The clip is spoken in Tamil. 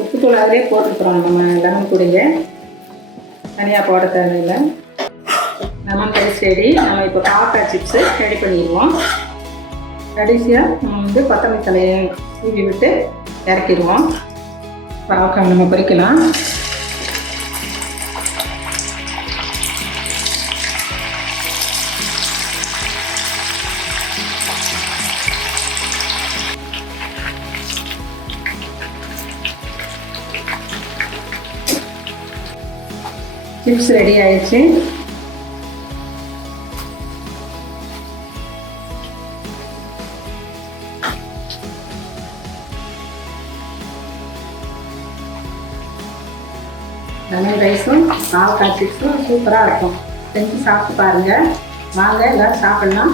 உப்புத்தூள் அதிலே போட்டுக்கிறோம். நம்ம லெமன் கூடயே தனியாக போட தேவையில்லை. Lemon rice ready. நம்ம இப்போ பாவக்காய் சிப்ஸு ரெடி பண்ணிடுவோம். கடைசியாக நம்ம கொத்தமல்லி தலையை ஊதி விட்டு இறக்கிடுவோம். பாவக்காய் நம்ம பொரிக்கலாம். சிப்ஸ் ரெடி ஆயிடுச்சு. லெமன் ரைஸும் பாவக்காய் சிப்ஸும் சூப்பராக இருக்கும். செஞ்சு சாப்பிட்டு பாருங்கள். வாங்க எல்லோரும் சாப்பிட்லாம்.